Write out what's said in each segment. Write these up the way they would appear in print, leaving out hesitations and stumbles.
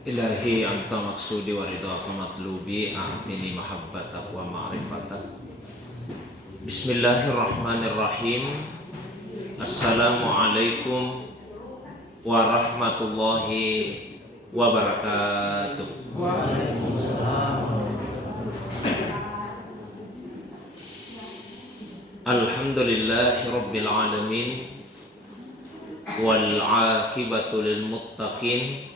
Ilahi anta maksudi wa ridhaka matlubi a'tini mahabbatak wa ma'rifatak. Bismillahirrahmanirrahim. Assalamualaikum warahmatullahi wabarakatuh. Alhamdulillahi rabbil alamin wal 'aqibatu lil muttaqin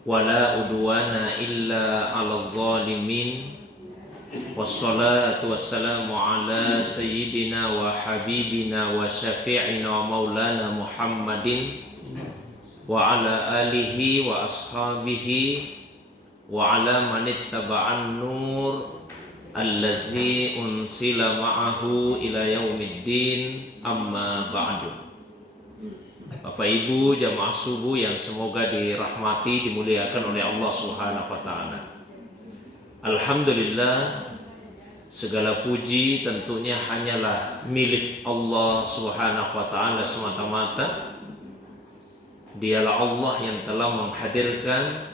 wala udwana illa 'alal zalimin. Wassalatu wassalamu ala sayyidina wa habibina wa syafi'ina wa maulana Muhammadin wa ala alihi wa ashabihi wa ala man ittaba'an nur allazi unsila ma'ahu ila yaumiddin, amma ba'du. Bapak Ibu jamaah subuh yang semoga dirahmati, dimuliakan oleh Allah Subhanahu wa taala. Alhamdulillah, segala puji tentunya hanyalah milik Allah Subhanahu wa taala semata-mata. Dialah Allah yang telah menghadirkan,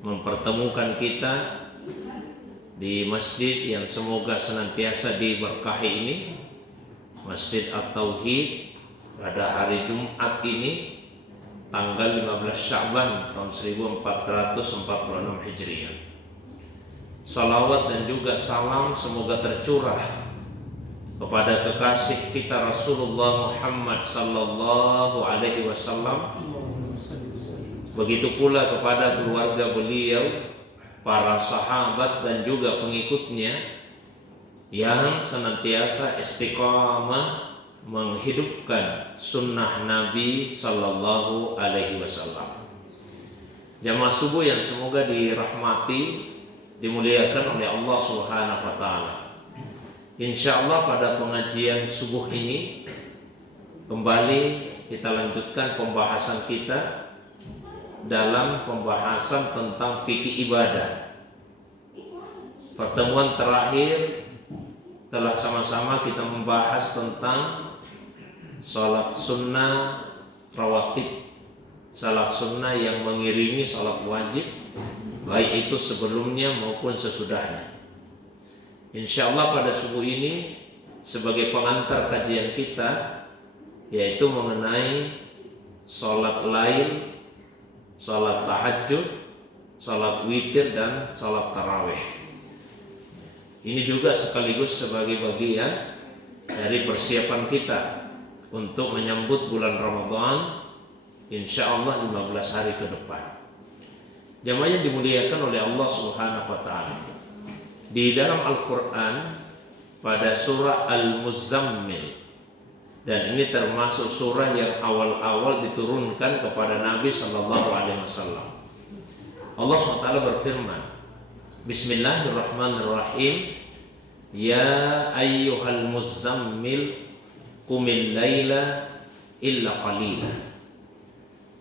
mempertemukan kita di masjid yang semoga senantiasa diberkahi ini, Masjid At-Tauhid, pada hari Jumat ini tanggal 15 Sya'ban tahun 1446 Hijriah. Salawat dan juga salam semoga tercurah kepada kekasih kita Rasulullah Muhammad sallallahu alaihi wasallam. Begitu pula kepada keluarga beliau, para sahabat dan juga pengikutnya yang senantiasa istiqamah menghidupkan sunnah Nabi sallallahu alaihi wasallam. Jamaah subuh yang semoga dirahmati, dimuliakan oleh Allah Subhanahu wa taala. Insyaallah pada pengajian subuh ini kembali kita lanjutkan pembahasan kita dalam pembahasan tentang fikih ibadah. Pertemuan terakhir telah sama-sama kita membahas tentang salat sunnah rawatib, salat sunnah yang mengiringi salat wajib, baik itu sebelumnya maupun sesudahnya. Insyaallah pada subuh ini sebagai pengantar kajian kita, yaitu mengenai salat lail, salat tahajud, salat witir dan salat tarawih. Ini juga sekaligus sebagai bagian dari persiapan kita untuk menyambut bulan Ramadan, insyaallah 15 hari ke depan. Jamaah yang dimuliakan oleh Allah Subhanahu wa taala. Di dalam Al-Qur'an pada surah Al-Muzammil, dan ini termasuk surah yang awal-awal diturunkan kepada Nabi sallallahu alaihi wasallam. Allah SWT berfirman, Bismillahirrahmanirrahim. Ya ayyuhal muzammil qumil laila illa qalila.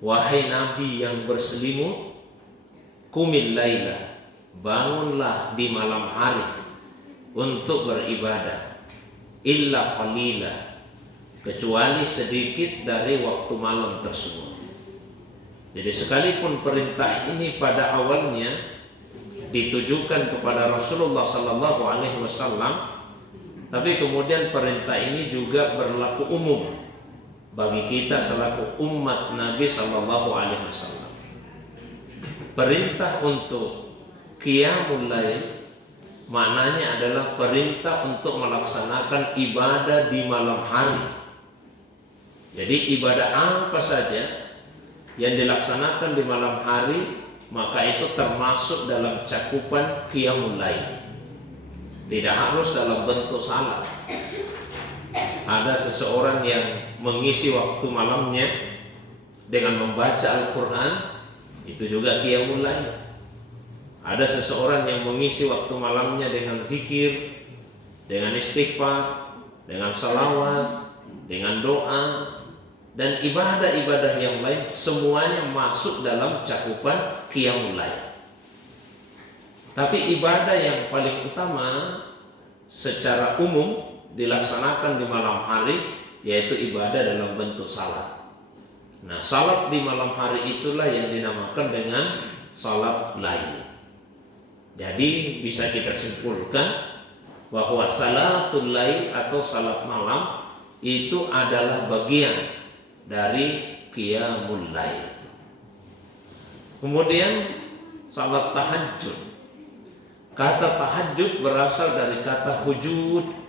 Wahai Nabi yang berselimut, qumil laila, bangunlah di malam hari untuk beribadah, illa qalila, kecuali sedikit dari waktu malam tersebut. Jadi sekalipun perintah ini pada awalnya ditujukan kepada Rasulullah sallallahu alaihi wasallam, tapi kemudian perintah ini juga berlaku umum bagi kita selaku umat Nabi sallallahu alaihi wasallam. Perintah untuk qiyamul lail maknanya adalah perintah untuk melaksanakan ibadah di malam hari. Jadi ibadah apa saja yang dilaksanakan di malam hari, maka itu termasuk dalam cakupan qiyamul lail. Tidak harus dalam bentuk salat. Ada seseorang yang mengisi waktu malamnya dengan membaca Al-Quran, itu juga qiyamul lail. Ada seseorang yang mengisi waktu malamnya dengan zikir, dengan istighfar, dengan salawat, dengan doa, dan ibadah-ibadah yang lain, semuanya masuk dalam cakupan qiyamul lail. Tapi ibadah yang paling utama secara umum dilaksanakan di malam hari, yaitu ibadah dalam bentuk salat. Nah, salat di malam hari itulah yang dinamakan dengan salat lail. Jadi bisa kita simpulkan bahwa salatul lail atau salat malam itu adalah bagian dari qiyamul lail. Kemudian salat tahajud. Kata tahajud berasal dari kata hujud,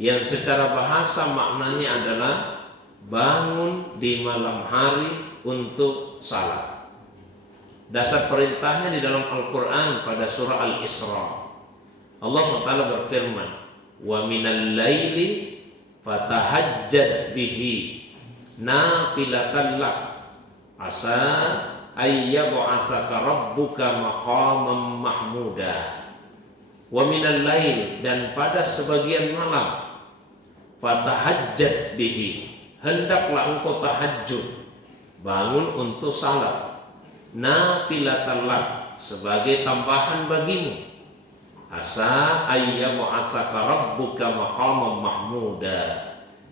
yang secara bahasa maknanya adalah bangun di malam hari untuk salat. Dasar perintahnya di dalam Al-Quran pada surah Al-Isra. Allah SWT berfirman, wa minal laili fatahajjad bihi nafilatan lak asa ayyab'atsaka rabbuka maqaman mahmuda. Wa minal lail, dan pada sebagian malam, fatahajjad bihi, hendaklah engkau tahajud, bangun untuk salat, nafilatan lak, sebagai tambahan bagimu, asa ayyab'atsaka rabbuka maqaman mahmuda,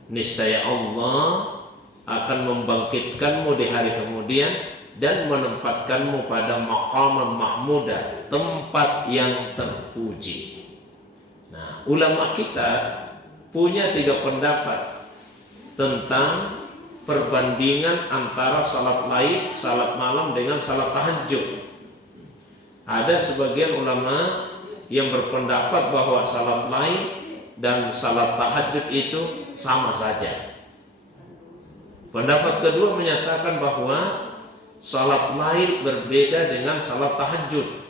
niscaya Allah akan membangkitkanmu di hari kemudian dan menempatkanmu pada maqaman mahmuda, tempat yang terpuji. Nah, ulama kita punya 3 pendapat tentang perbandingan antara salat lail, salat malam dengan salat tahajud. Ada sebagian ulama yang berpendapat bahwa salat lail dan salat tahajud itu sama saja. Pendapat kedua menyatakan bahwa salat lail berbeda dengan salat tahajud.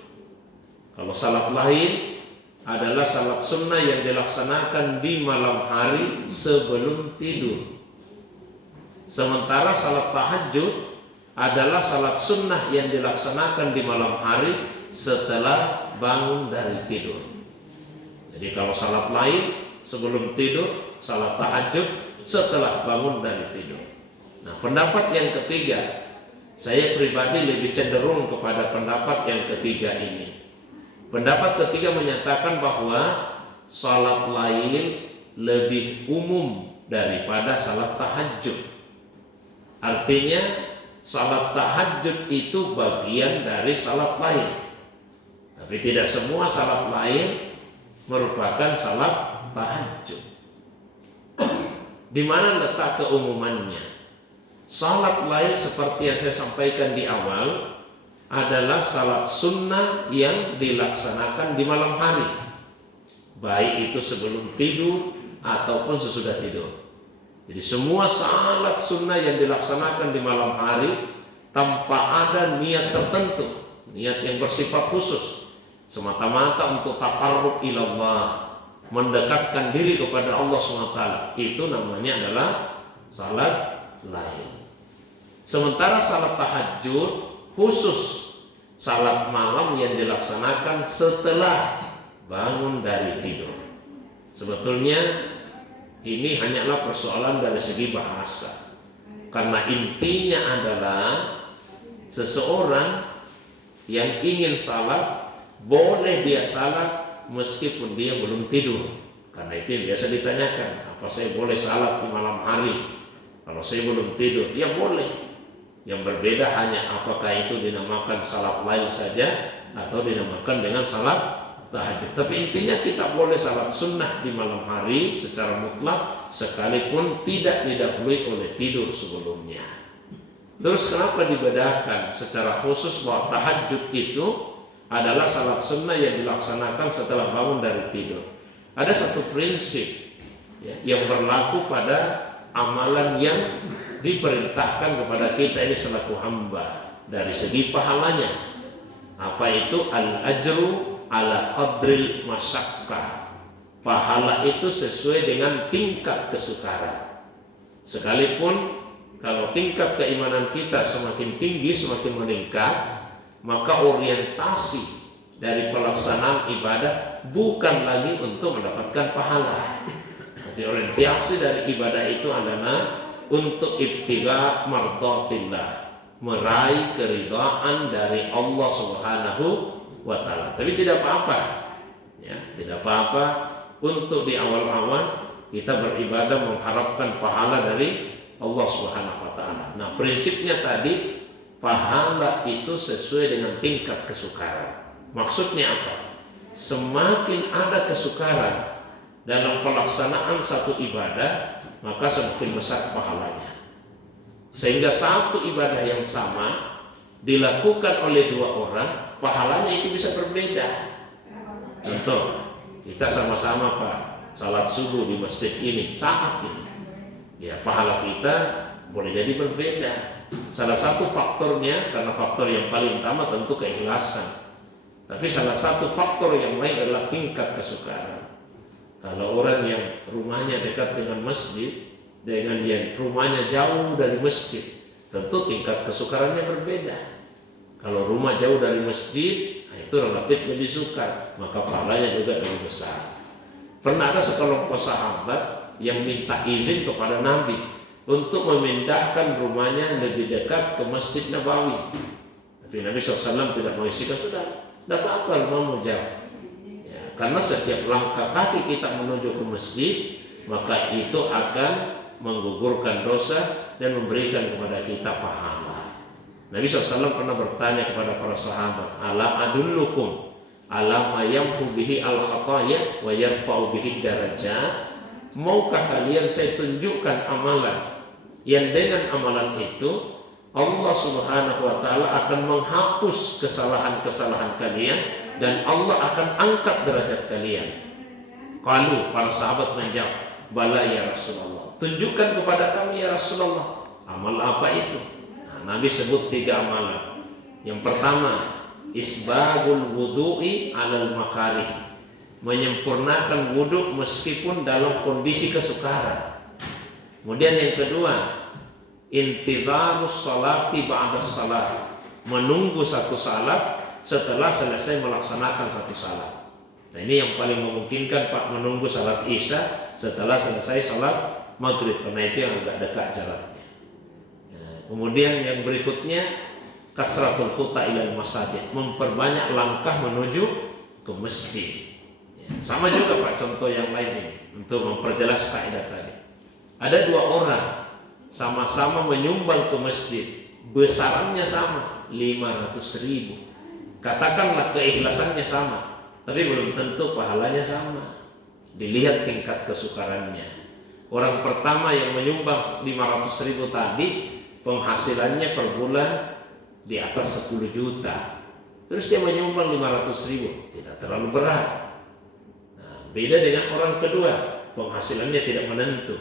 Kalau salat lail adalah salat sunnah yang dilaksanakan di malam hari sebelum tidur. Sementara salat tahajud adalah salat sunnah yang dilaksanakan di malam hari setelah bangun dari tidur. Jadi kalau salat lail sebelum tidur, salat tahajud setelah bangun dari tidur. Nah, pendapat yang ketiga, saya pribadi lebih cenderung kepada pendapat yang ketiga ini. Pendapat ketiga menyatakan bahwa salat lail lebih umum daripada salat tahajud. Artinya salat tahajud itu bagian dari salat lail. Tapi tidak semua salat lail merupakan salat tahajud. Di mana letak keumumannya? Salat lail seperti yang saya sampaikan di awal adalah salat sunnah yang dilaksanakan di malam hari, baik itu sebelum tidur ataupun sesudah tidur. Jadi semua salat sunnah yang dilaksanakan di malam hari tanpa ada niat tertentu, niat yang bersifat khusus, semata-mata untuk taqarrub ilallah, mendekatkan diri kepada Allah SWT, itu namanya adalah salat lail. Sementara salat tahajud khusus salat malam yang dilaksanakan setelah bangun dari tidur. Sebetulnya ini hanyalah persoalan dari segi bahasa, karena intinya adalah seseorang yang ingin salat boleh dia salat meskipun dia belum tidur. Karena itu yang biasa ditanyakan, apa saya boleh salat di malam hari kalau saya belum tidur? Ya boleh. Yang berbeda hanya apakah itu dinamakan salat lail saja atau dinamakan dengan salat tahajud. Tapi intinya kita boleh salat sunnah di malam hari secara mutlak sekalipun tidak didahului oleh tidur sebelumnya. Terus kenapa dibedakan secara khusus bahwa tahajud itu adalah salat sunnah yang dilaksanakan setelah bangun dari tidur? Ada satu prinsip yang berlaku pada amalan yang diperintahkan kepada kita ini selaku hamba dari segi pahalanya. Apa itu? Al-ajru ala qadril masyaqqah. Pahala itu sesuai dengan tingkat kesukaran. Sekalipun kalau tingkat keimanan kita semakin tinggi, semakin meningkat, maka orientasi dari pelaksanaan ibadah bukan lagi untuk mendapatkan pahala. Jadi orientasi dari ibadah itu adalah untuk ibtigha mardatillah, meraih keridhaan dari Allah Subhanahu wa taala. Tapi tidak apa-apa, ya, tidak apa-apa untuk di awal-awal kita beribadah mengharapkan pahala dari Allah Subhanahu wa taala. Nah, prinsipnya tadi pahala itu sesuai dengan tingkat kesukaran. Maksudnya apa? Semakin ada kesukaran dalam pelaksanaan satu ibadah, maka semakin besar pahalanya. Sehingga satu ibadah yang sama dilakukan oleh dua orang, pahalanya itu bisa berbeda. Contoh, kita sama-sama Pak salat subuh di masjid ini saat ini, ya pahala kita boleh jadi berbeda. Salah satu faktornya, karena faktor yang paling utama tentu keikhlasan, tapi salah satu faktor yang lain adalah tingkat kesukaran. Kalau orang yang rumahnya dekat dengan masjid dengan yang rumahnya jauh dari masjid, tentu tingkat kesukarannya berbeda. Kalau rumah jauh dari masjid, itu relatif lebih sukar, maka pahalanya juga lebih besar. Pernah ada sekelompok sahabat yang minta izin kepada Nabi untuk memindahkan rumahnya lebih dekat ke Masjid Nabawi. Tapi Nabi SAW tidak mau isikan, sudah, tidak apa-apa rumahmu jauh. Ya, karena setiap langkah kaki kita menuju ke masjid, maka itu akan menggugurkan dosa dan memberikan kepada kita pahala. Nabi SAW pernah bertanya kepada para sahabat, ala adullukum ala ma yamhu bihi al-khataya wa yarfa'u bihi darajat. Maukah kalian saya tunjukkan amalan yang dengan amalan itu Allah Subhanahu wa taala akan menghapus kesalahan-kesalahan kalian dan Allah akan angkat derajat kalian. Qalu, para sahabat menjawab, bala ya Rasulullah. Tunjukkan kepada kami ya Rasulullah. Amal apa itu? Nah, Nabi sebut 3 amalan. Yang pertama, isbagul wudu'i alal makarih, menyempurnakan wudhu meskipun dalam kondisi kesukaran. Kemudian yang kedua, intizarus salati ba'da salat, menunggu satu salat setelah selesai melaksanakan satu salat. Nah ini yang paling memungkinkan Pak, menunggu salat isya setelah selesai salat maghrib, karena itu yang agak dekat jaraknya. Nah, kemudian yang berikutnya, kasratul khuta ilal masajid, memperbanyak langkah menuju ke masjid. Sama juga Pak contoh yang lain ini untuk memperjelas kaidah tadi. Ada 2 orang sama-sama menyumbang ke masjid, besarannya sama, 500.000. Katakanlah keikhlasannya sama, tapi belum tentu pahalanya sama. Dilihat tingkat kesukarannya. Orang pertama yang menyumbang 500.000 tadi, penghasilannya per bulan di atas 10 juta. Terus dia menyumbang 500.000, tidak terlalu berat. Beda dengan orang kedua, penghasilannya tidak menentu,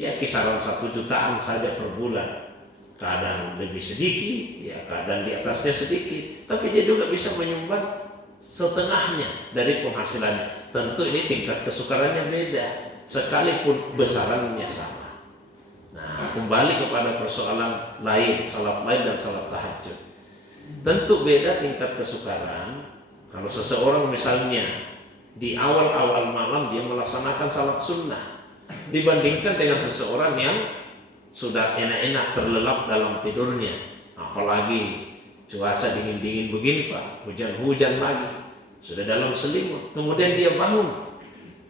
ya kisaran 1 jutaan saja per bulan. Kadang lebih sedikit, ya kadang di atasnya sedikit, tapi dia juga bisa menyumbang setengahnya dari penghasilannya. Tentu ini tingkat kesukarannya beda, sekalipun besarannya sama. Nah, kembali kepada persoalan lain, salat lain dan salat tahajud. Tentu beda tingkat kesukaran. Kalau seseorang misalnya di awal-awal malam dia melaksanakan salat sunnah, dibandingkan dengan seseorang yang sudah enak-enak terlelap dalam tidurnya. Apalagi cuaca dingin-dingin begini Pak, hujan-hujan lagi, sudah dalam selimut, kemudian dia bangun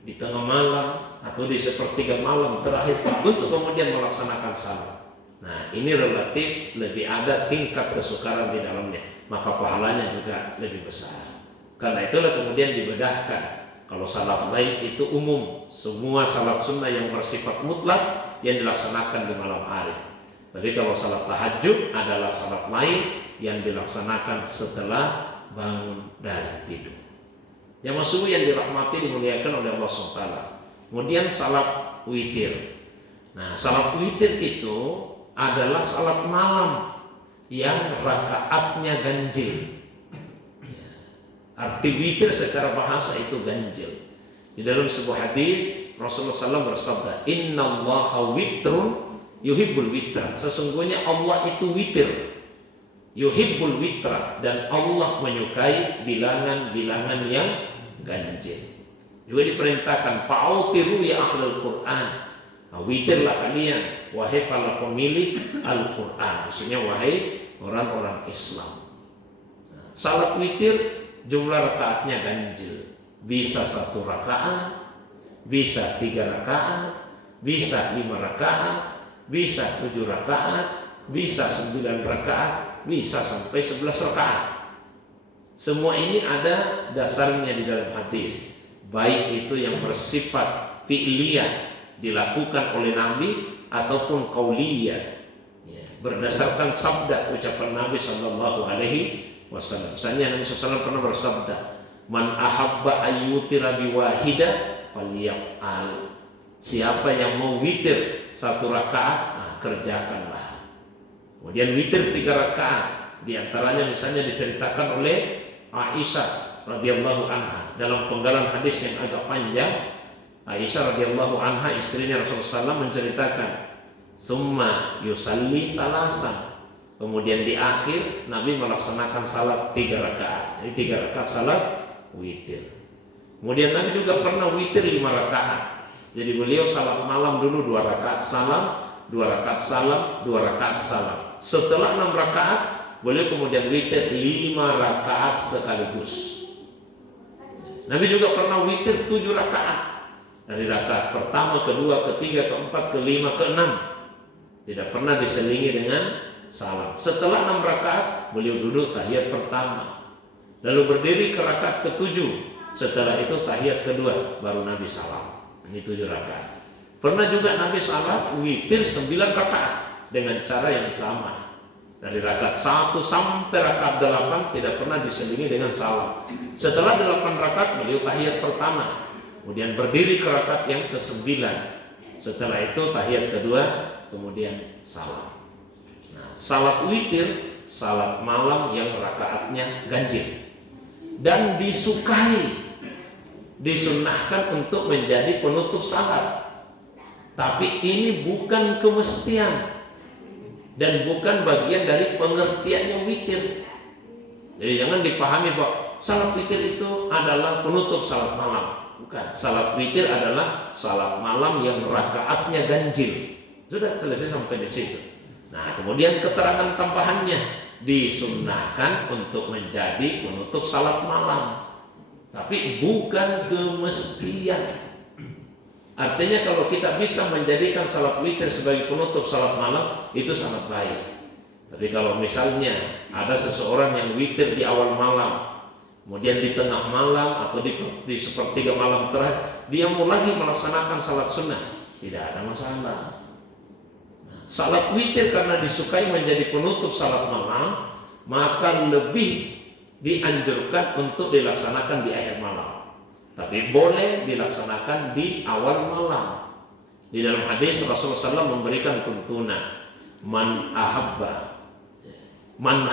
di tengah malam atau di sepertiga malam terakhir untuk kemudian melaksanakan salat. Nah ini relatif lebih ada tingkat kesukaran di dalamnya, maka pahalanya juga lebih besar. Karena itulah kemudian dibedahkan. Kalau salat lain itu umum, semua salat sunnah yang bersifat mutlak yang dilaksanakan di malam hari. Tapi kalau salat tahajud adalah salat lain yang dilaksanakan setelah bangun dari tidur. Jamaah subuh yang dirahmati dimuliakan oleh Allah SWT. Kemudian salat witir. Nah, salat witir itu adalah salat malam yang rakaatnya ganjil. Arti witir secara bahasa itu ganjil. Di dalam sebuah hadis Rasulullah SAW bersabda, Innallaha witrun yuhibbul witra. Sesungguhnya Allah itu witir, yuhibbul witra, dan Allah menyukai bilangan-bilangan yang ganjil. Juga diperintahkan fa'autiru ya ahlul Quran. Nah, witirlah kalian wahai para pemilik Al-Quran, maksudnya wahai orang-orang Islam. Nah, salat witir jumlah rakaatnya ganjil, bisa 1 rakaat, bisa 3 rakaat, bisa 5 rakaat, bisa 7 rakaat, bisa 9 rakaat, bisa sampai 11 rakaat. Semua ini ada dasarnya di dalam hadis, baik itu yang bersifat fi'liyah dilakukan oleh Nabi ataupun qauliyah, ya, berdasarkan sabda ucapan Nabi Shallallahu Alaihi Wasallam. Misalnya Nabi SAW pernah bersabda, "Man ahabba ayyutira biwahida falyaf'al." Siapa yang mau witir 1 rakaat, kerjakanlah. Kemudian witir 3 rakaat, di antaranya misalnya diceritakan oleh Aisyah radhiyallahu anha dalam penggalan hadis yang agak panjang. Aisyah radhiyallahu anha, istrinya Rasulullah SAW, menceritakan, "Summa yusalli salasan." Kemudian di akhir Nabi melaksanakan salat 3 rakaat. Jadi 3 rakaat salat witir. Kemudian Nabi juga pernah witir 5 rakaat. Jadi beliau salat malam dulu 2 rakaat salam, 2 rakaat salam, 2 rakaat salam. Setelah 6 rakaat, beliau kemudian witir 5 rakaat sekaligus. Nabi juga pernah witir 7 rakaat. Dari rakaat pertama, kedua, ketiga, keempat, kelima, keenam. Tidak pernah diselingi dengan salam. Setelah 6 rakaat, beliau duduk tahiyat pertama, lalu berdiri ke rakaat ke-7. Setelah itu tahiyat kedua, baru Nabi salam. Ini 7 rakaat. Pernah juga Nabi salat witir 9 rakaat dengan cara yang sama. Dari rakaat 1 sampai rakaat 8 tidak pernah diselingi dengan salam. Setelah 8 rakaat, beliau tahiyat pertama, kemudian berdiri ke rakaat yang ke-9. Setelah itu tahiyat kedua, kemudian salam. Nah, salat witir, salat malam yang rakaatnya ganjil, dan disukai, disunnahkan untuk menjadi penutup salat. Tapi ini bukan kemestian dan bukan bagian dari pengertiannya witir. Jadi jangan dipahami bahwa salat witir itu adalah penutup salat malam. Bukan. Salat witir adalah salat malam yang rakaatnya ganjil. Sudah selesai sampai di situ. Nah, kemudian keterangan tambahannya, disunnahkan untuk menjadi penutup salat malam, tapi bukan kemestian. Artinya kalau kita bisa menjadikan salat witir sebagai penutup salat malam, itu sangat baik. Tapi kalau misalnya ada seseorang yang witir di awal malam, kemudian di tengah malam atau di sepertiga malam terakhir dia mau lagi melaksanakan salat sunnah, tidak ada masalah. Salat witir karena disukai menjadi penutup salat malam, maka lebih dianjurkan untuk dilaksanakan di akhir malam. Tapi boleh dilaksanakan di awal malam. Di dalam hadis Rasulullah SAW memberikan tuntunan, man ahabba, man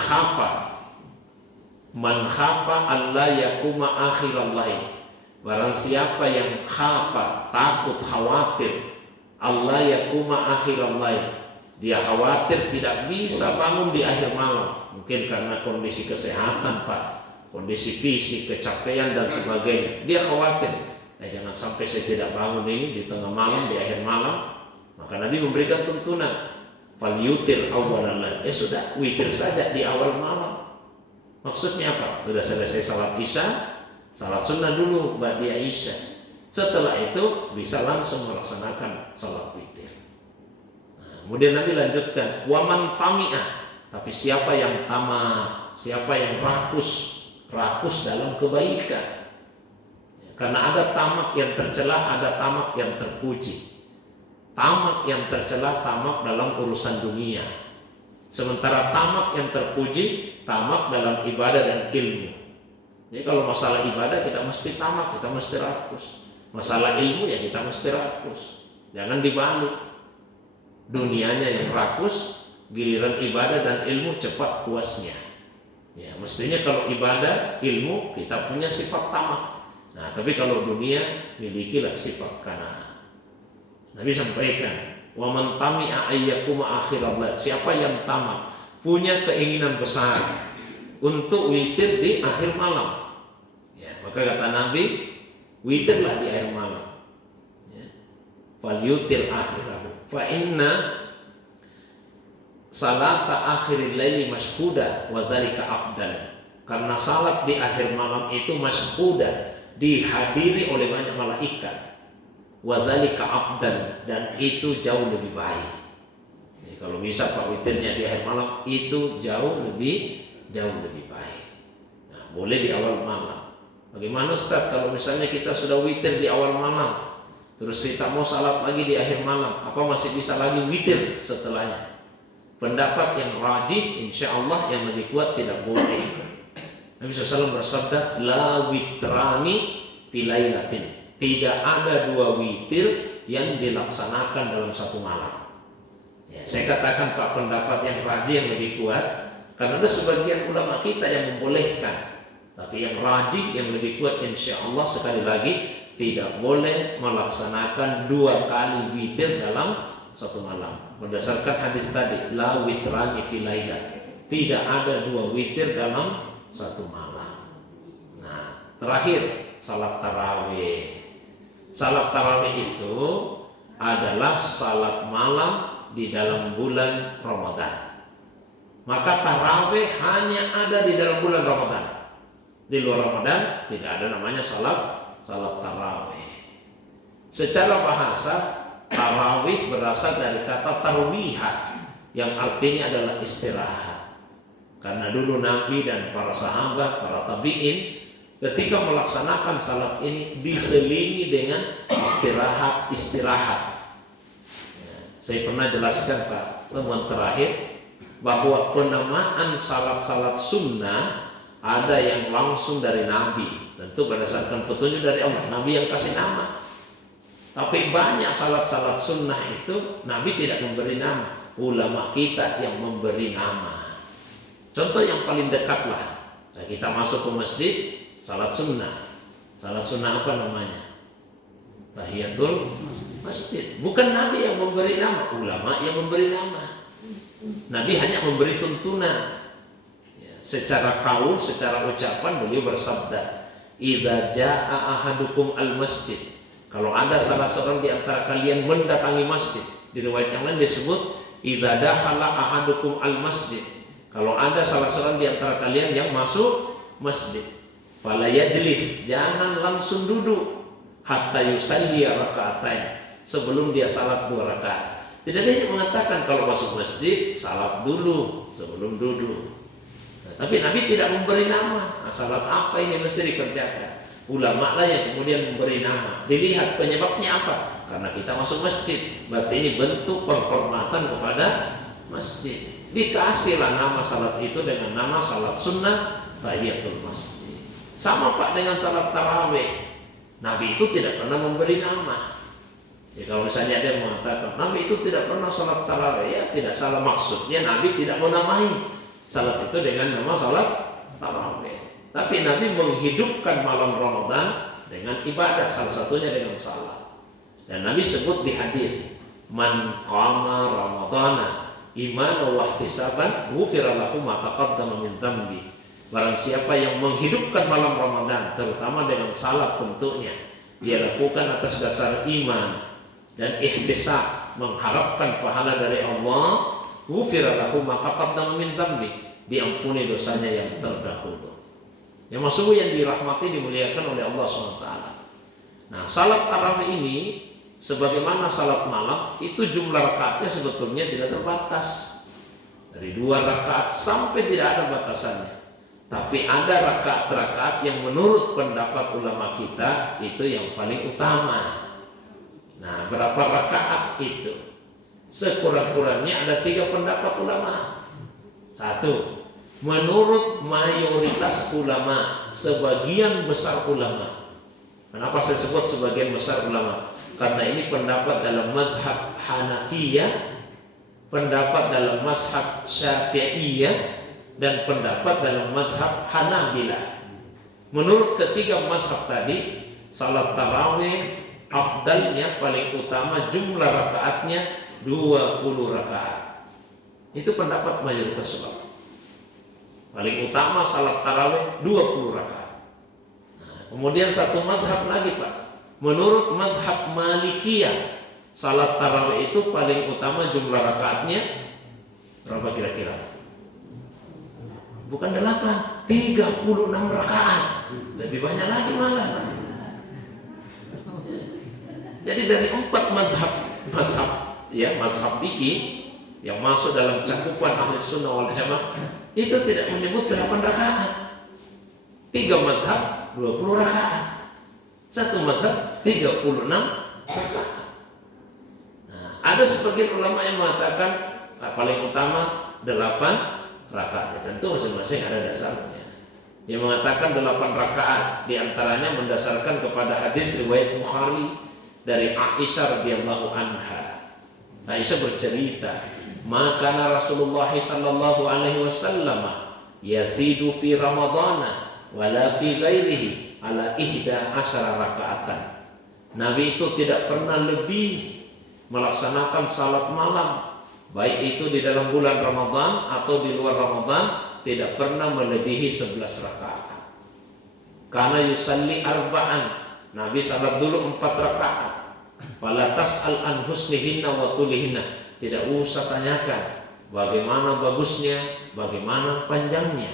khafa alla yakuma akhiral lail. Barang siapa yang khafa, takut, khawatir, alla yakuma akhiral lail, dia khawatir tidak bisa bangun di akhir malam, mungkin karena kondisi kesehatan, Pak, kondisi fisik, kecapean dan sebagainya. Dia khawatir, jangan sampai saya tidak bangun ini di tengah malam, di akhir malam. Maka Nabi memberikan tuntunan, fal yutir awwalan lail. Sudah, witir saja di awal malam. Maksudnya apa? Sudah selesai salat isya, salat sunnah dulu ba'da isya. Setelah itu bisa langsung melaksanakan salat witir. Nah, kemudian Nabi lanjutkan, waman tami'ah. Tapi siapa yang tamak, siapa yang rakus dalam kebaikan. Karena ada tamak yang tercela, ada tamak yang terpuji. Tamak yang tercela, tamak dalam urusan dunia. Sementara tamak yang terpuji, tamak dalam ibadah dan ilmu. Jadi kalau masalah ibadah kita mesti tamak, kita mesti rakus. Masalah ilmu ya kita mesti rakus. Jangan dibalik. Dunianya yang rakus, giliran ibadah dan ilmu cepat puasnya. Ya, mestinya kalau ibadah, ilmu kita punya sifat tamak. Nah, tapi kalau dunia milikilah sifat qanaah. Nabi sampaikan, wa man tami'a ayyakuma akhiral lail. Siapa yang tamak, punya keinginan besar untuk witir di akhir malam. Ya, maka kata Nabi, witirlah di akhir malam. Ya. Fal yutir akhirahu. Fa inna salata akhiril laili mashhuda wa dzalika afdal. Karena salat di akhir malam itu mashhuda, dihadiri oleh banyak malaikat. Wa dzalika afdal, dan itu jauh lebih baik. kalau bisa Pak witirnya di akhir malam itu jauh lebih baik. Nah, boleh di awal malam. Bagaimana Ustaz kalau misalnya kita sudah witir di awal malam, terus kita mau salat lagi di akhir malam, apa masih bisa lagi witir setelahnya? Pendapat yang rajih insya Allah yang lebih kuat tidak boleh. Nabi SAW bersabda, la witrani filailatin. Tidak ada 2 witir yang dilaksanakan dalam satu malam. Ya, saya katakan Pak pendapat yang rajih yang lebih kuat, karena ada sebagian ulama kita yang membolehkan. Tapi yang rajih yang lebih kuat insya Allah sekali lagi tidak boleh melaksanakan 2 kali witir dalam satu malam. Berdasarkan hadis tadi, la witrani fil lailah. Tidak ada 2 witir dalam satu malam. Nah, terakhir salat tarawih. Salat tarawih itu adalah salat malam di dalam bulan Ramadan. Maka tarawih hanya ada di dalam bulan Ramadan. Di luar Ramadan tidak ada namanya salat tarawih. Secara bahasa tarawih berasal dari kata tarwihat yang artinya adalah istirahat. Karena dulu Nabi dan para sahabat, para tabi'in ketika melaksanakan salat ini diselingi dengan istirahat. Saya pernah jelaskan Pak temuan terakhir bahwa penamaan salat-salat sunnah ada yang langsung dari Nabi, tentu berdasarkan petunjuk dari Allah, Nabi yang kasih nama. Tapi banyak salat-salat sunnah itu Nabi tidak memberi nama, ulama kita yang memberi nama. Contoh yang paling dekat lah, kita masuk ke masjid, salat sunnah. Salat sunnah apa namanya? Tahiyatul masjid. Bukan Nabi yang memberi nama, ulama yang memberi nama. Nabi hanya memberi tuntunan. Ya, secara kaul, secara ucapan beliau bersabda, "Idza jaa ahadukum al-masjid." Kalau ada salah seorang di antara kalian mendatangi masjid. Di riwayat yang lain disebut, "Idza dakhala ahadukum al-masjid." Kalau ada salah seorang di antara kalian yang masuk masjid, fala yajlis, jangan langsung duduk hatta yusalli raka'atain, sebelum dia salat 2 rakaat. Tidak ada yang mengatakan kalau masuk masjid salat dulu sebelum duduk. Nah, tapi Nabi tidak memberi nama. Nah, salat apa ini mesti dikerjakan? Ulama lah yang kemudian memberi nama. Dilihat penyebabnya apa? Karena kita masuk masjid. Berarti ini bentuk penghormatan kepada masjid. Dikasihlah nama salat itu dengan nama salat sunnah tahiyatul masjid. Sama Pak dengan salat tarawih. Nabi itu tidak pernah memberi nama. Ya, kalau misalnya ada yang mengatakan Nabi itu tidak pernah salat tarawih, ya tidak salah maksudnya. Nabi tidak menamai salat itu dengan nama salat tarawih. Tapi Nabi menghidupkan malam Ramadan dengan ibadah, salah satunya dengan salat. Dan Nabi sebut di hadis, "Man qama ramadhana imanan wa ihtisaban, ghufira lahu ma taqaddama min dzambi." Barang siapa yang menghidupkan malam Ramadan, terutama dengan salat tentunya, dia lakukan atas dasar iman dan ihtisab, mengharapkan pahala dari Allah, ghufira lahu ma taqaddama min dzambi, diampuni dosanya yang terdahulu. Yang maksud yang dirahmati, dimuliakan oleh Allah SWT. Nah, salat tarawih ini sebagaimana salat malam itu jumlah rakaatnya sebetulnya tidak terbatas. Dari 2 rakaat sampai tidak ada batasannya. Tapi ada rakaat-rakaat yang menurut pendapat ulama kita itu yang paling utama. Nah, berapa rakaat itu? Sekurang-kurangnya ada 3 pendapat ulama. 1. Menurut mayoritas ulama, sebagian besar ulama. Kenapa saya sebut sebagian besar ulama? Karena ini pendapat dalam mazhab Hanafiyah, pendapat dalam mazhab Syafi'iyah, dan pendapat dalam mazhab Hanabilah. Menurut ketiga mazhab tadi, salat tarawih afdalnya paling utama jumlah rakaatnya 20 rakaat. Itu pendapat mayoritas ulama. Paling utama salat tarawih 20 rakaat. Nah, kemudian satu mazhab lagi Pak. Menurut mazhab Malikiyah, salat tarawih itu paling utama jumlah rakaatnya berapa kira-kira? Bukan 8, 36 rakaat. Lebih banyak lagi malah. Jadi dari 4 mazhab fikih yang masuk dalam cakupan ahli sunnah wal jamaah itu tidak menyebut 8 rakaat. 3 mazhab 20 rakaat, 1 mazhab 36 rakaat. Nah, ada sebagian ulama yang mengatakan paling utama 8 rakaat. Ya, tentu masing-masing ada dasarnya. Yang mengatakan 8 rakaat diantaranya mendasarkan kepada hadis riwayat Bukhari dari Aisyah radhiyallahu anha. Aisyah bercerita, maka Rasulullah sallallahu alaihi wasallam yasidu fi Ramadana wala fi ghairihi ala 11 rakaatan. Nabi itu tidak pernah lebih melaksanakan salat malam, baik itu di dalam bulan Ramadan atau di luar Ramadan, tidak pernah melebihi 11 rakaat. Karena yusalli arba'an, Nabi salat dulu 4 rakaat. Wala tas'al an husnihinna wa tulihinna, tidak usah tanyakan bagaimana bagusnya, bagaimana panjangnya.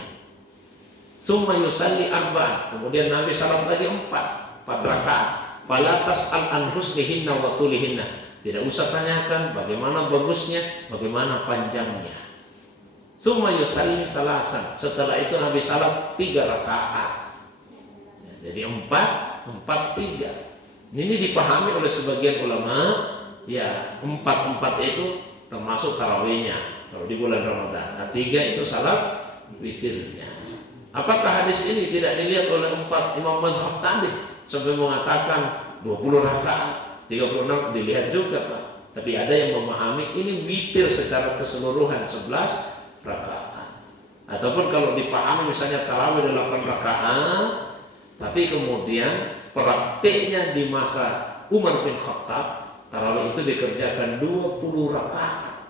Summa yusalli arba'an, kemudian Nabi salat lagi 4 rakaat. Wala tas'al an husnihinna wa tulihinna, tidak usah tanyakan bagaimana bagusnya, bagaimana panjangnya. Summa yusalli salasan, setelah itu Nabi salat 3 rakaat. Jadi 4, 3. Ini dipahami oleh sebagian ulama, ya 4 itu termasuk tarawihnya kalau di bulan Ramadan. Nah 3 itu salat witirnya. Apakah hadis ini tidak dilihat oleh 4 imam mazhab tadi sampai mengatakan 20 rakaat, 36 dilihat juga Pak. Tapi ada yang memahami ini witir secara keseluruhan 11 rakaat. Ataupun kalau dipahami misalnya tarawih 8 rakaat, tapi kemudian praktiknya di masa Umar bin Khattab tarawih itu dikerjakan 20 rakaat.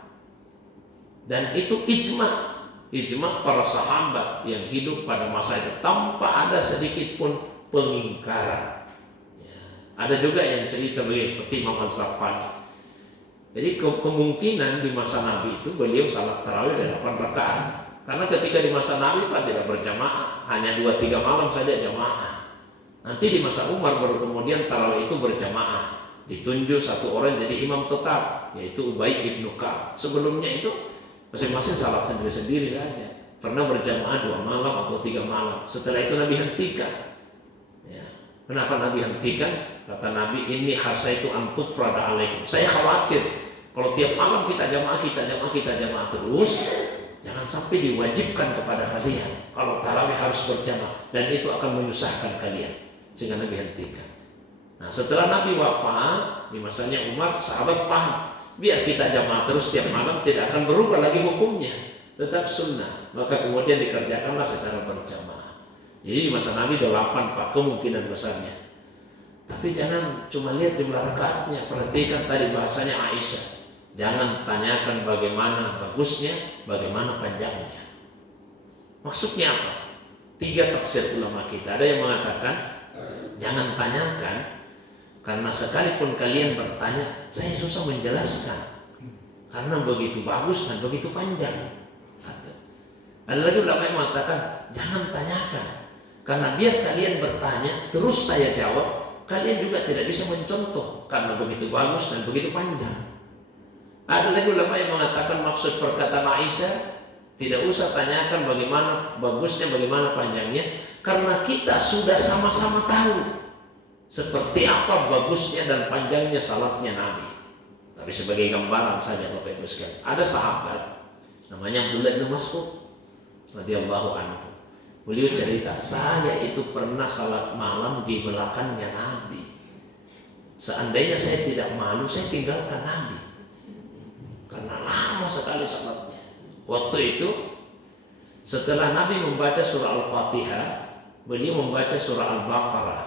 Dan itu ijma para sahabat yang hidup pada masa itu tanpa ada sedikit pun pengingkaran. Ya, ada juga yang cerita begini seperti Imam Az-Zaffani. Jadi kemungkinan di masa Nabi itu beliau salat tarawih 8 rakaat. Karena ketika di masa Nabi Pak tidak berjamaah, hanya 2-3 malam saja jamaah. Nanti di masa Umar baru kemudian tarawih itu berjamaah. Ditunjuk satu orang jadi imam tetap, yaitu Ubay ibn Ka'ab. Sebelumnya itu masing-masing salat sendiri-sendiri saja. Pernah berjamaah 2 malam atau 3 malam. Setelah itu Nabi hentikan. Ya. Kenapa Nabi hentikan? Kata Nabi, ini hasaitu antufrada alaikum. Saya khawatir kalau tiap malam kita jamaah terus, jangan sampai diwajibkan kepada kalian kalau tarawih harus berjamaah, dan itu akan menyusahkan kalian. Sehingga Nabi hentikan. Nah setelah Nabi wafat di masanya Umar, sahabat paham, biar kita jamaah terus tiap malam tidak akan berubah lagi hukumnya, tetap sunnah. Maka kemudian dikerjakanlah secara berjamaah. Jadi di masa Nabi 8 Pak kemungkinan besarnya. Tapi jangan cuma lihat jumlah rakaatnya, perhatikan tadi bahasanya Aisyah. Jangan tanyakan bagaimana bagusnya, bagaimana panjangnya. Maksudnya apa? 3 tafsir ulama kita. Ada yang mengatakan jangan tanyakan, karena sekalipun kalian bertanya, saya susah menjelaskan karena begitu bagus dan begitu panjang. Ada lagi ulama yang mengatakan jangan tanyakan, karena biar kalian bertanya terus saya jawab, kalian juga tidak bisa mencontoh karena begitu bagus dan begitu panjang. Ada lagi ulama yang mengatakan maksud perkataan Aisyah, tidak usah tanyakan bagaimana bagusnya, bagaimana panjangnya, karena kita sudah sama-sama tahu seperti apa bagusnya dan panjangnya salatnya Nabi. Tapi sebagai gambaran saja Bapak Ibu sekalian, ada sahabat namanya Abdullah bin Mas'ud radhiyallahu anhu. Beliau cerita, saya itu pernah salat malam di belakangnya Nabi. Seandainya saya tidak malu, saya tinggalkan Nabi. Karena lama sekali salatnya. Waktu itu setelah Nabi membaca surah Al-Fatihah, beliau membaca surah Al-Baqarah.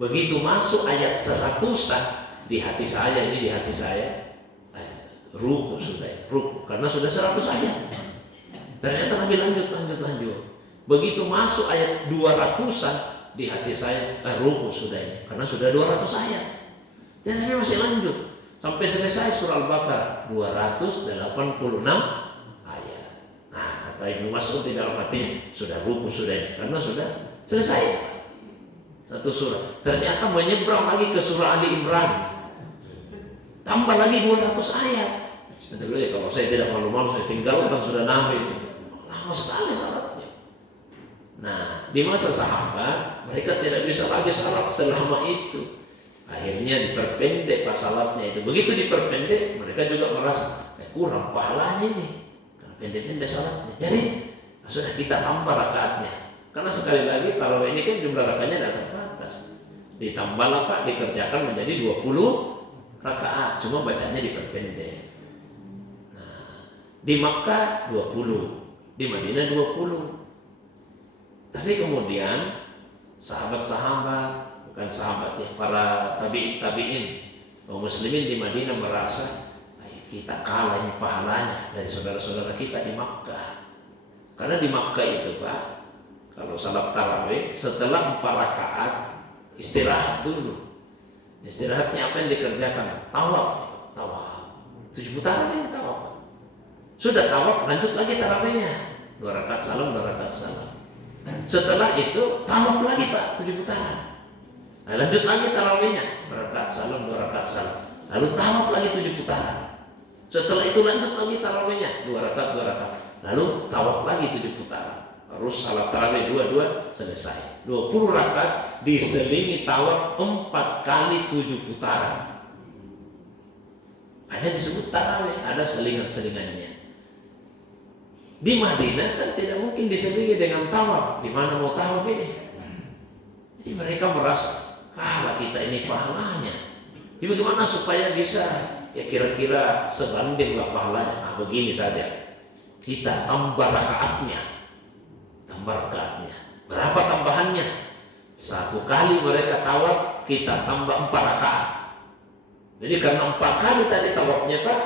Begitu masuk ayat 100-an di hati saya, ruku sudah, ruku karena sudah 100 ayat. Ternyata Nabi lanjut. Begitu masuk ayat 200-an di hati saya, ruku sudah ini karena sudah 200 ayat. Dan Nabi masih lanjut sampai selesai surah Al-Baqarah 286 ayat. Nah, kata Ibnu Mas'ud di dalam hatinya, sudah ruku sudah ini karena sudah selesai satu surah. Ternyata menyeberang lagi ke surah Ali Imran, tambah lagi 200 ayat. Betul ya, kalau saya tidak malu-malu saya tinggalkan sudah Nabi itu. Lama sekali salatnya. Nah, di masa sahabat mereka tidak bisa lagi salat selama itu. Akhirnya diperpendek pas salatnya itu. Begitu diperpendek, mereka juga merasa kurang pahalanya ini. Karena pendek-pendek salatnya. Jadi sudah kita tambah rakaatnya. Karena sekali lagi kalau ini kan jumlah rakaatnya tidak terbatas. Ditambahlah Pak, dikerjakan menjadi 20 rakaat. Cuma bacanya diperpendek. Di Makkah 20, di Madinah 20. Tapi kemudian sahabat-sahabat, bukan sahabat ya, para tabi'in, kaum muslimin di Madinah merasa kita kalah ini pahalanya dari saudara-saudara kita di Makkah. Karena di Makkah itu Pak, kalau salat tarawih setelah 4 rakaat istirahat dulu. Istirahatnya apa yang dikerjakan? Tawaf. 7 putaran ini tawaf. Sudah tawaf, lanjut lagi tarawihnya. 2 rakaat salam, 2 rakaat salam. Setelah itu tawaf lagi Pak, 7 putaran. Nah, lanjut lagi tarawihnya, 2 rakaat salam, 2 rakaat salam. Lalu tawaf lagi 7 putaran. Setelah itu lanjut lagi tarawihnya, 2 rakaat, 2 rakaat. Lalu tawaf lagi 7 putaran. Harus salat tarawih 2 selesai. 20 rakaat diselingi tawaf 4 kali 7 putaran. Hanya disebut tarawih, ada selingan-selingannya. Di Madinah kan tidak mungkin diselingi dengan tawaf. Di mana mau tawaf ini? Jadi mereka merasa kalah kita ini pahalanya. Jadi bagaimana supaya bisa ya kira-kira sebandinglah pahalanya? Nah, begini saja. Kita tambah rakaatnya. Berapa tambahannya? 1 kali mereka tawaf, kita tambah 4 rakaat. Jadi karena 4 kali tadi tawafnya Pak,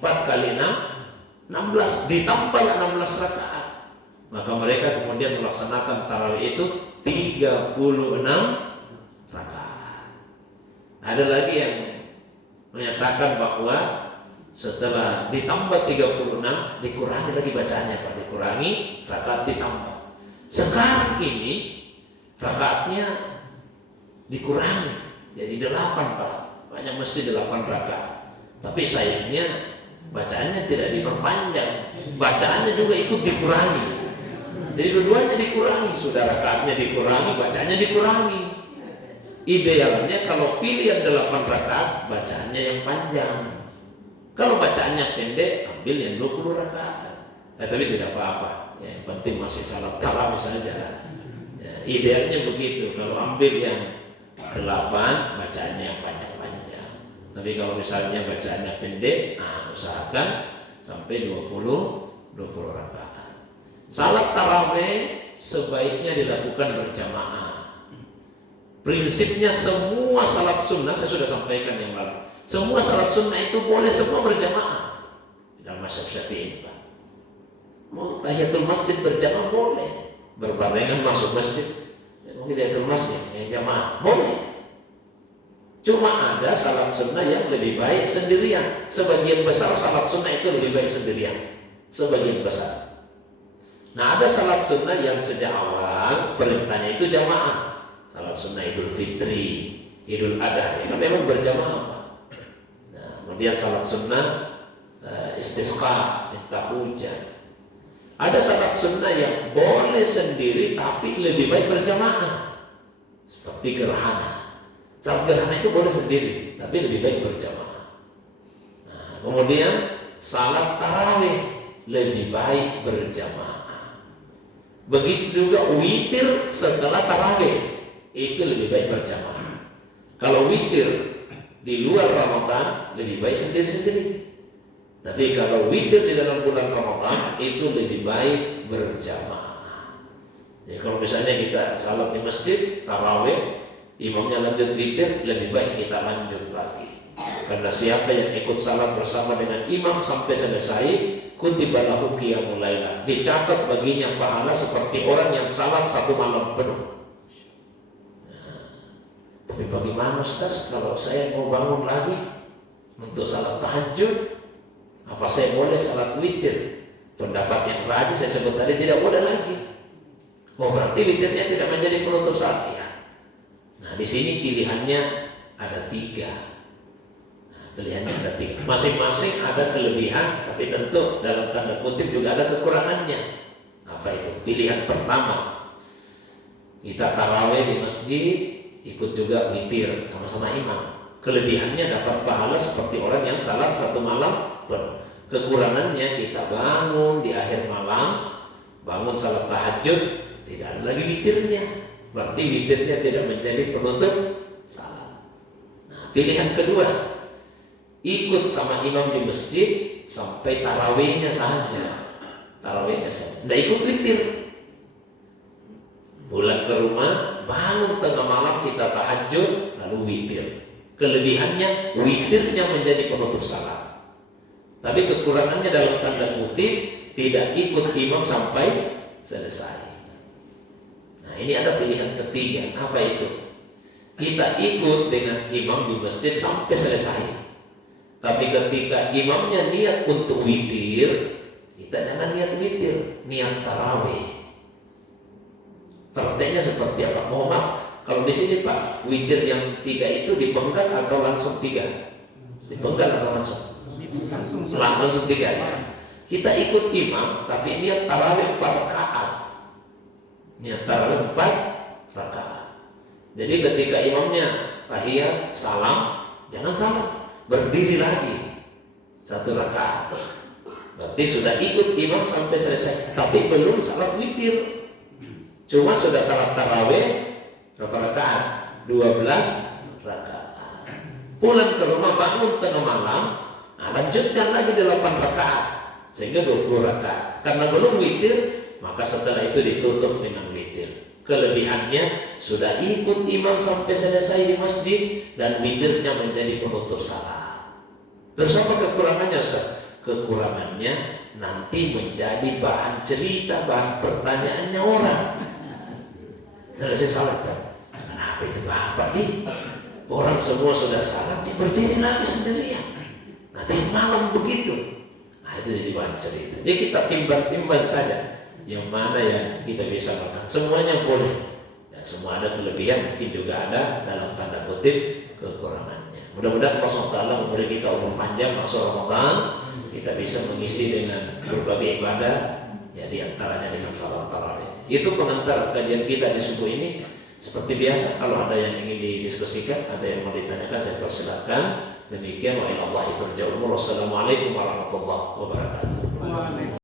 4 kali 6, 16, ditambah 16 rakaat. Maka mereka kemudian melaksanakan tarawih itu 36 rakaat. Ada lagi yang menyatakan bahwa setelah ditambah 36 dikurangi lagi bacaannya Pak, dikurangi rakaat ditambah. Sekarang ini rakaatnya dikurangi jadi 8 Pak, banyak mesti 8 rakaat. Tapi sayangnya bacaannya tidak diperpanjang, bacaannya juga ikut dikurangi. Jadi dua-duanya dikurangi, sudah rakaatnya dikurangi, bacaannya dikurangi. Idealnya kalau pilih yang 8 rakaat, bacaannya yang panjang. Kalau bacaannya pendek, ambil yang 20 rakaat. Tapi tidak apa-apa, yang penting masih salat tarawih saja. Ya, idealnya begitu. Kalau ambil yang 8, bacaannya yang panjang-panjang. Tapi kalau misalnya bacaannya pendek, usahakan sampai 20 rakaat. Salat tarawih sebaiknya dilakukan berjamaah. Prinsipnya semua salat sunnah, saya sudah sampaikan yang lalu. Semua salat sunnah itu boleh semua berjamaah. Dalam mazhab Syafi'i Pak. Mau tahiyatul masjid berjamaah boleh. Berbarengan masuk masjid. Mungkin tahiyatul masjid yang jamaah boleh. Cuma ada salat sunnah yang lebih baik sendirian. Sebagian besar salat sunnah itu lebih baik sendirian. Sebagian besar. Nah, ada salat sunnah yang sejak awal perintahnya itu jamaah. Salat sunnah Idul Fitri, Idul Adha, ya memang berjamaah Pak. Nah, kemudian salat sunnah istisqa, minta hujan. Ada salat sunnah yang boleh sendiri tapi lebih baik berjamaah. Seperti gerhana. Salat gerhana itu boleh sendiri, tapi lebih baik berjamaah. Nah, kemudian salat tarawih lebih baik berjamaah. Begitu juga witir setelah tarawih itu lebih baik berjamaah. Kalau witir di luar Ramadan lebih baik sendiri-sendiri. Tapi kalau witir di dalam bulan Ramadan itu lebih baik berjamaah. Jadi kalau misalnya kita salat di masjid tarawih, imamnya lanjut witir, lebih baik kita lanjut lagi. Karena siapa yang ikut salat bersama dengan imam sampai selesai, kutiba lahu qiyamul lailah, dicatat baginya pahala seperti orang yang salat 1 malam penuh. Nah, tapi bagaimana Ustaz kalau saya mau bangun lagi untuk salat tahajud? Apa saya boleh salat witir? Pendapat yang tadi saya sebut tadi tidak boleh lagi. Oh, berarti witirnya tidak menjadi penutup salat ya. Nah, di sini pilihannya ada 3. Nah, Pilihannya ada 3. Masing-masing ada kelebihan, tapi tentu dalam tanda kutip juga ada kekurangannya. Apa itu? Pilihan pertama, kita tarawih di masjid, ikut juga witir sama-sama imam. Kelebihannya dapat pahala seperti orang yang salat satu malam. Kekurangannya kita bangun di akhir malam, bangun salat tahajud, tidak ada lagi witirnya. Berarti witirnya tidak menjadi penutup salat. Nah, pilihan kedua, ikut sama imam di masjid sampai tarawihnya saja. Tarawihnya saja. Tidak ikut witir. Pulang ke rumah, bangun tengah malam kita tahajud, lalu witir. Kelebihannya witirnya menjadi penutup salat. Tapi kekurangannya dalam tanda kutip tidak ikut imam sampai selesai. Nah, ini ada pilihan ketiga. Apa itu? Kita ikut dengan imam di masjid sampai selesai. Tapi ketika imamnya niat untuk witir, kita jangan niat witir, niat tarawih. Prakteknya seperti apa? Mohon maaf, kalau di sini Pak, witir yang 3 itu dipenggal atau langsung 3? Dipenggal atau langsung? Langsung 3 ya. Kita ikut imam, tapi niat tarawih 4 rakaat. Niat tarawih 4 rakaat. Jadi ketika imamnya tahiyat, salam, jangan salam, berdiri lagi 1 rakaat. Berarti sudah ikut imam sampai selesai, tapi belum salat witir. Cuma sudah salat tarawih berapa rakaat? 12 rakaat. Pulang ke rumah, bangun tengah malam, lanjutkan lagi 8 rakaat sehingga 20 rakaat. Karena belum witir, maka setelah itu ditutup dengan witir. Kelebihannya sudah ikut imam sampai selesai di masjid dan witirnya menjadi penutup salat. Terus apa kekurangannya, Ustaz? Kekurangannya nanti menjadi bahan cerita, bahan pertanyaannya orang. Selesai salat kan? Kenapa itu Bapak nih? Orang semua sudah salat, dia berdiri lagi sendirian. Nanti malam begitu. Nah, itu jadi bahan cerita. Jadi kita timbang-timbang saja yang mana yang kita bisa makan. Semuanya boleh. Dan semua ada kelebihan, mungkin juga ada dalam tanda kutip kekurangannya. Mudah-mudahan Allah SWT memberi kita umur panjang masuk Ramadan. Kita bisa mengisi dengan berbagai ibadah, ya diantaranya dengan salat tarawih. Itu pengantar kajian kita di subuh ini. Seperti biasa, kalau ada yang ingin didiskusikan, ada yang mau ditanyakan, saya persilakan. Demikian, wa ilallahi turja'ul umur. Wassalamualaikum warahmatullahi wabarakatuh.